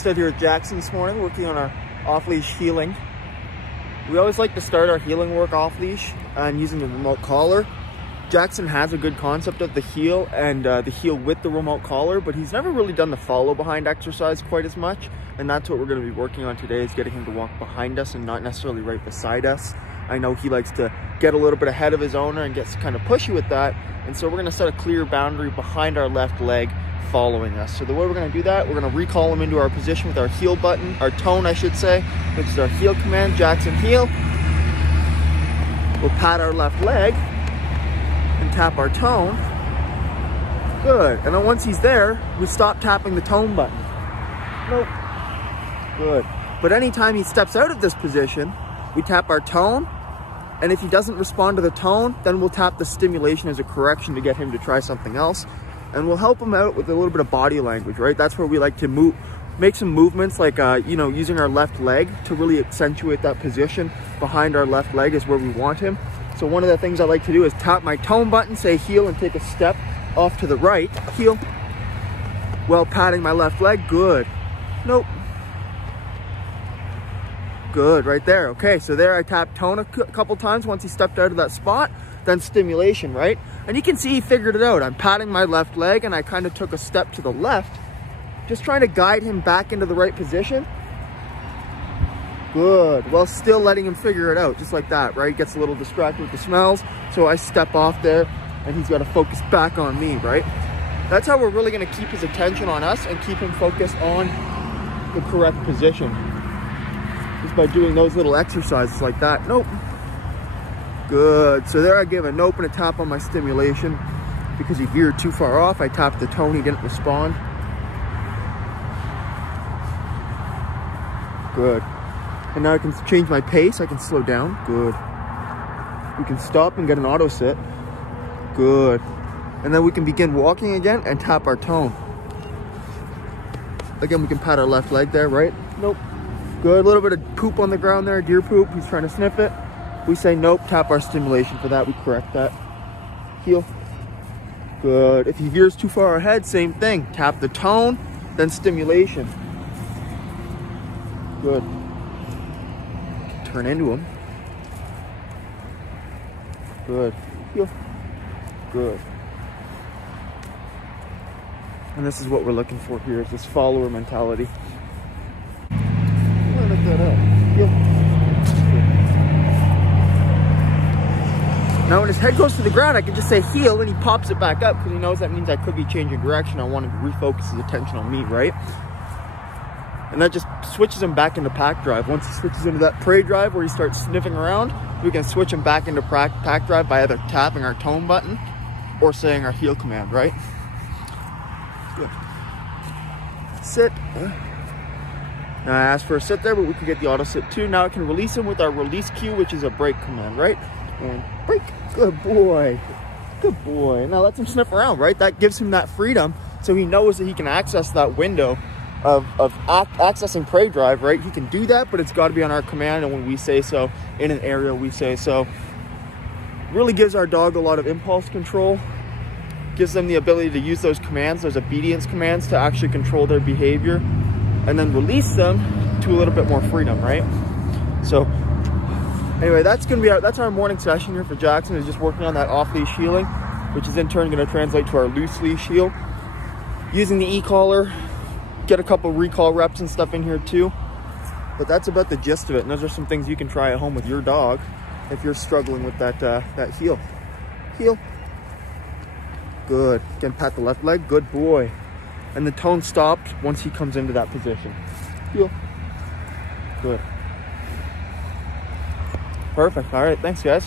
Stood here with Jackson this morning working on our off-leash healing. We always like to start our healing work off-leash and using the remote collar. Jackson has a good concept of the heel and the heel with the remote collar, but he's never really done the follow behind exercise quite as much. And that's what we're going to be working on today, is getting him to walk behind us and not necessarily right beside us. I know he likes to get a little bit ahead of his owner and gets kind of pushy with that. And so we're going to set a clear boundary behind our left leg following us. So the way we're going to do that, we're going to recall him into our position with our heel button, our tone I should say, which is our heel command, Jackson heel. We'll pat our left leg and tap our tone. Good. And then once he's there, we stop tapping the tone button. Nope. Good. But anytime he steps out of this position, we tap our tone, and if he doesn't respond to the tone, then we'll tap the stimulation as a correction to get him to try something else. And we'll help him out with a little bit of body language, right? That's where we like to make some movements like, you know, using our left leg to really accentuate that position behind our left leg is where we want him. So one of the things I like to do is tap my tone button, say heel, and take a step off to the right, heel, while patting my left leg. Good. Nope. Good, right there. Okay, so there I tapped tone a couple times once he stepped out of that spot, then stimulation, right? And you can see he figured it out. I'm patting my left leg and I kind of took a step to the left, just trying to guide him back into the right position. Good, well, still letting him figure it out, just like that, right? Gets a little distracted with the smells, so I step off there and he's got to focus back on me, right? That's how we're really going to keep his attention on us and keep him focused on the correct position. Just by doing those little exercises like that. Nope. Good. So there I give a nope and a tap on my stimulation. Because he veered too far off, I tapped the tone, he didn't respond. Good. And now I can change my pace, I can slow down. Good. We can stop and get an auto sit. Good. And then we can begin walking again and tap our tone. Again, we can pat our left leg there, right? Nope. Good, a little bit of poop on the ground there, deer poop, he's trying to sniff it. We say nope, tap our stimulation for that, we correct that. Heel. Good, if he veers too far ahead, same thing. Tap the tone, then stimulation. Good. Turn into him. Good. Heel. Good. And this is what we're looking for here, is this follower mentality. That up. Now when his head goes to the ground, I can just say heel and he pops it back up because he knows that means I could be changing direction. I want him to refocus his attention on me, right? And that just switches him back into pack drive. Once he switches into that prey drive where he starts sniffing around, we can switch him back into pack drive by either tapping our tone button or saying our heel command, right? Good. Sit. Now I asked for a sit there, but we could get the auto sit too. Now I can release him with our release cue, which is a break command, right? And break. Good boy. Good boy. Now let's him sniff around, right? That gives him that freedom, so he knows that he can access that window of accessing prey drive, right? He can do that, but it's got to be on our command, and when we say so, in an area we say so. Really gives our dog a lot of impulse control. Gives them the ability to use those commands, those obedience commands, to actually control their behavior. And then release them to a little bit more freedom, right? So anyway, that's gonna be that's our morning session here for Jackson, is just working on that off-leash healing, which is in turn gonna translate to our loose leash heel. Using the e-collar, get a couple recall reps and stuff in here too. But that's about the gist of it. And those are some things you can try at home with your dog if you're struggling with that heel. Heel. Good. Again, pat the left leg. Good boy. And the tone stopped once he comes into that position. Heel. Good. Perfect. All right. Thanks, guys.